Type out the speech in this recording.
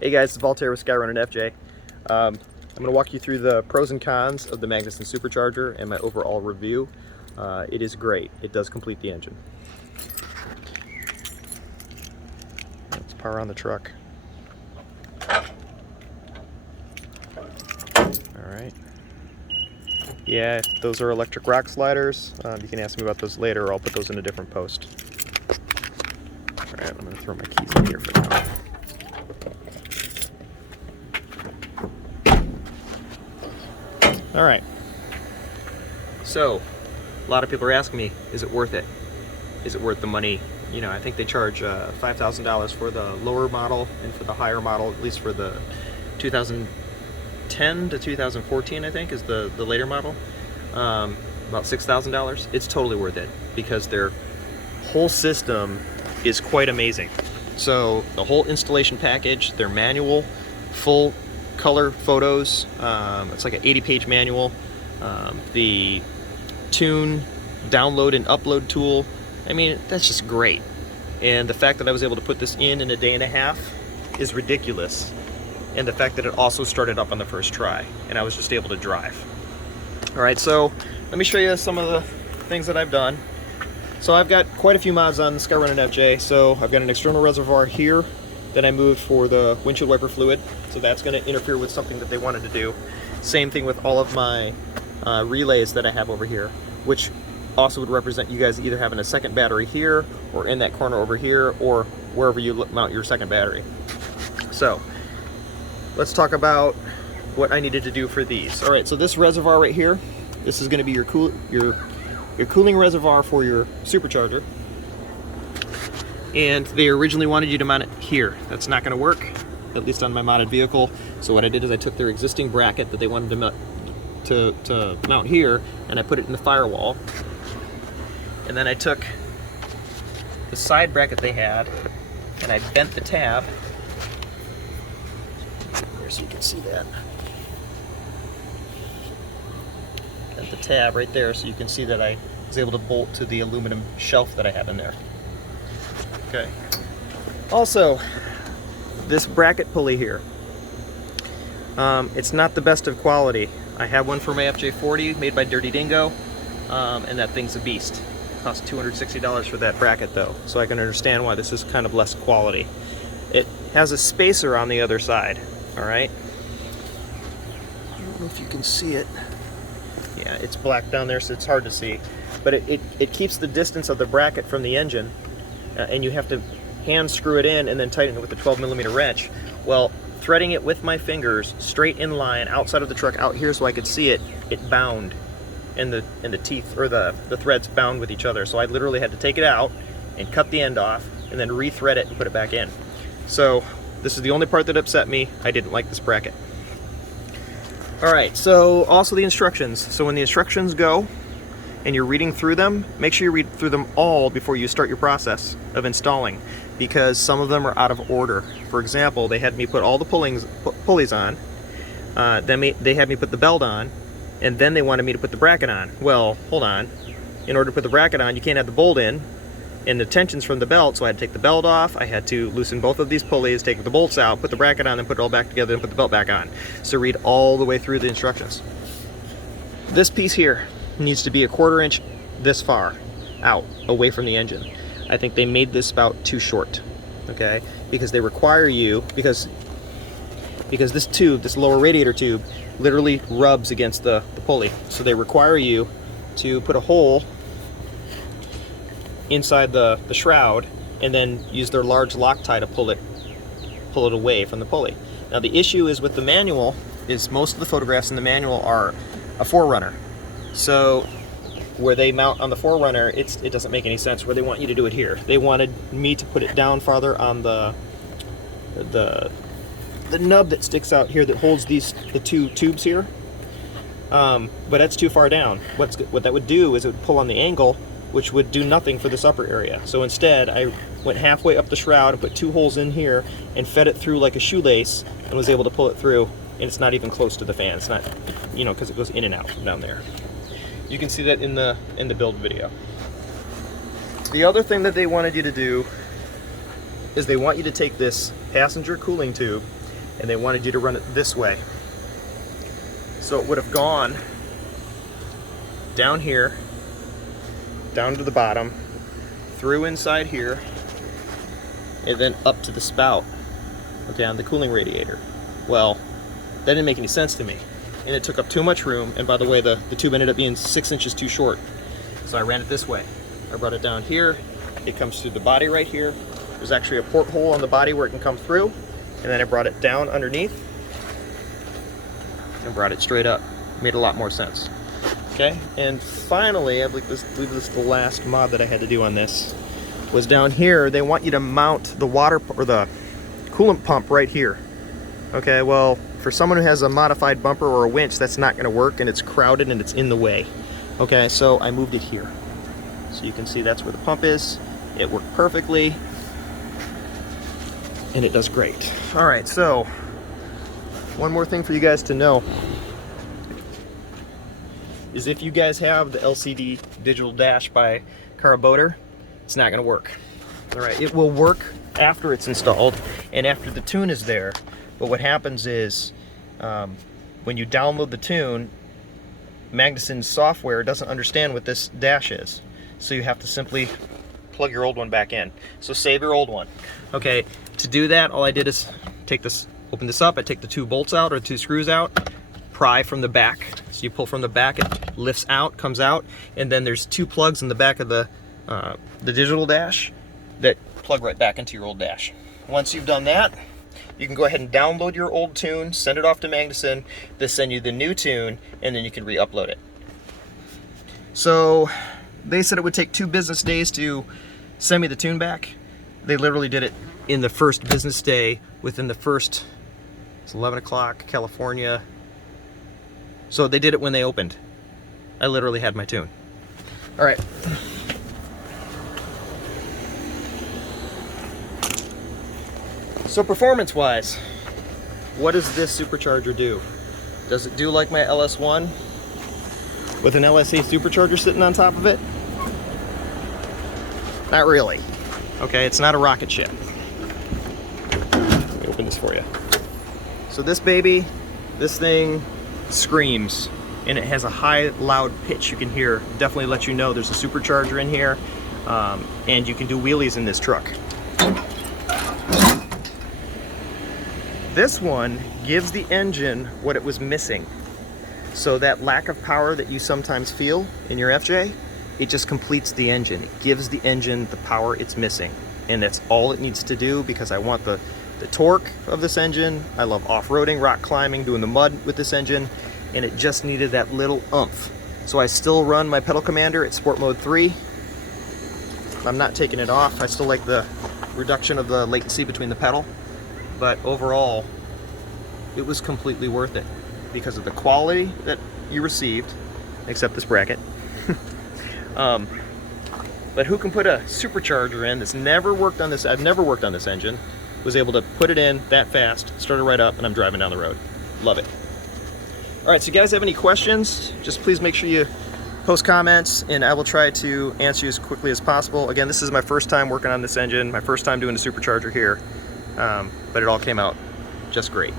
Hey guys, it's Voltaire with Skyrunner and FJ. I'm going to walk you through the pros and cons of the Magnuson Supercharger and my overall review. It is great. It does complete the engine. Let's power on the truck. Alright. Yeah, those are electric rock sliders. You can ask me about those later, or I'll put those in a different post. Alright, I'm going to throw my keys in here for now. All right, so a lot of people are asking me, is it worth it? Is it worth the money? You know, I think they charge $5,000 for the lower model, and for the higher model, at least for the 2010 to 2014, I think, is the later model, about $6,000. It's totally worth it because their whole system is quite amazing. So the whole installation package, their manual, full color photos, it's like an 80-page manual, the tune, download and upload tool. I mean, that's just great. And the fact that I was able to put this in a day and a half is ridiculous. And the fact that it also started up on the first try and I was just able to drive. All right, so let me show you some of the things that I've done. So I've got quite a few mods on Skyrunner and FJ. So I've got an external reservoir here that I moved for the windshield wiper fluid, so that's going to interfere with something that they wanted to do. Same thing with all of my relays that I have over here, which also would represent you guys either having a second battery here, or in that corner over here, or wherever you mount your second battery. So let's talk about what I needed to do for these. All right, so this reservoir right here, this is going to be your cooling reservoir for your supercharger. And they originally wanted you to mount it here. That's not going to work, at least on my modded vehicle. So what I did is I took their existing bracket that they wanted to mount here, and I put it in the firewall. And then I took the side bracket they had, and I bent the tab. Here, so you can see that. Bent the tab right there, so you can see that I was able to bolt to the aluminum shelf that I have in there. Okay. Also, this bracket pulley here, it's not the best of quality. I have one for my FJ40 made by Dirty Dingo, and that thing's a beast. It cost $260 for that bracket though, so I can understand why this is kind of less quality. It has a spacer on the other side, all right? I don't know if you can see it. Yeah, it's black down there, so it's hard to see. But it keeps the distance of the bracket from the engine, and you have to hand screw it in and then tighten it with a 12mm wrench. Well, threading it with my fingers straight in line outside of the truck out here so I could see it, it bound, and the teeth or the threads bound with each other. So I literally had to take it out and cut the end off and then re-thread it and put it back in. So this is the only part that upset me. I didn't like this bracket. All right, so also the instructions. So when the instructions go and you're reading through them, make sure you read through them all before you start your process of installing, because some of them are out of order. For example, they had me put all the pulleys on, then they had me put the belt on, and then they wanted me to put the bracket on. Well, hold on. In order to put the bracket on, you can't have the bolt in and the tensions from the belt, so I had to take the belt off, I had to loosen both of these pulleys, take the bolts out, put the bracket on, then put it all back together and put the belt back on. So read all the way through the instructions. This piece here needs to be a 1/4 inch this far out, away from the engine. I think they made this spout too short, okay? Because they require you, because this tube, this lower radiator tube, literally rubs against the pulley. So they require you to put a hole inside the shroud and then use their large Loctite to pull it away from the pulley. Now the issue is with the manual is most of the photographs in the manual are a 4Runner. So where they mount on the 4Runner, it doesn't make any sense where they want you to do it here. They wanted me to put it down farther on the nub that sticks out here that holds the two tubes here. But that's too far down. What that would do is it would pull on the angle, which would do nothing for this upper area. So instead, I went halfway up the shroud and put 2 holes in here and fed it through like a shoelace and was able to pull it through, and it's not even close to the fan. It's not, you know, because it goes in and out down there. You can see that in the build video. The other thing that they wanted you to do is they want you to take this passenger cooling tube, and they wanted you to run it this way. So it would have gone down here, down to the bottom, through inside here, and then up to the spout, okay, on the cooling radiator. Well, that didn't make any sense to me, and it took up too much room, and by the way, the tube ended up being 6 inches too short. So I ran it this way. I brought it down here, it comes through the body right here. There's actually a porthole on the body where it can come through, and then I brought it down underneath and brought it straight up. Made a lot more sense. Okay, and finally, I believe this is the last mod that I had to do on this, was down here. They want you to mount the water or the coolant pump right here. Okay, well, for someone who has a modified bumper or a winch, that's not going to work, and it's crowded and it's in the way. Okay, so I moved it here. So you can see that's where the pump is. It worked perfectly, and it does great. All right, so one more thing for you guys to know is if you guys have the LCD digital dash by Caraboter, it's not gonna work. All right, it will work after it's installed and after the tune is there, but what happens is when you download the tune, Magnuson's software doesn't understand what this dash is. So you have to simply plug your old one back in. So save your old one. Okay, to do that, all I did is take this, open this up, I take the 2 bolts out or 2 screws out, pry from the back. So you pull from the back, it lifts out, comes out, and then there's 2 plugs in the back of the digital dash that plug right back into your old dash. Once you've done that, you can go ahead and download your old tune, send it off to Magnuson, they'll send you the new tune, and then you can re-upload it. So they said it would take 2 business days to send me the tune back. They literally did it in the first business day, within the first, it's 11 o'clock, California. So they did it when they opened. I literally had my tune. All right. So performance-wise, what does this supercharger do? Does it do like my LS1 with an LSA supercharger sitting on top of it? Not really. Okay, it's not a rocket ship. Let me open this for you. So this baby, this thing screams, and it has a high, loud pitch you can hear. Definitely let you know there's a supercharger in here, and you can do wheelies in this truck. This one gives the engine what it was missing. So that lack of power that you sometimes feel in your FJ, it just completes the engine. It gives the engine the power it's missing. And that's all it needs to do, because I want the torque of this engine. I love off-roading, rock climbing, doing the mud with this engine, and it just needed that little oomph. So I still run my pedal commander at Sport Mode 3. I'm not taking it off. I still like the reduction of the latency between the pedal. But overall, it was completely worth it because of the quality that you received, except this bracket. But who can put a supercharger in that's never worked on this? I've never worked on this engine. Was able to put it in that fast, start it right up, and I'm driving down the road. Love it. All right, so you guys have any questions, just please make sure you post comments, and I will try to answer you as quickly as possible. Again, this is my first time working on this engine, my first time doing a supercharger here, but it all came out just great.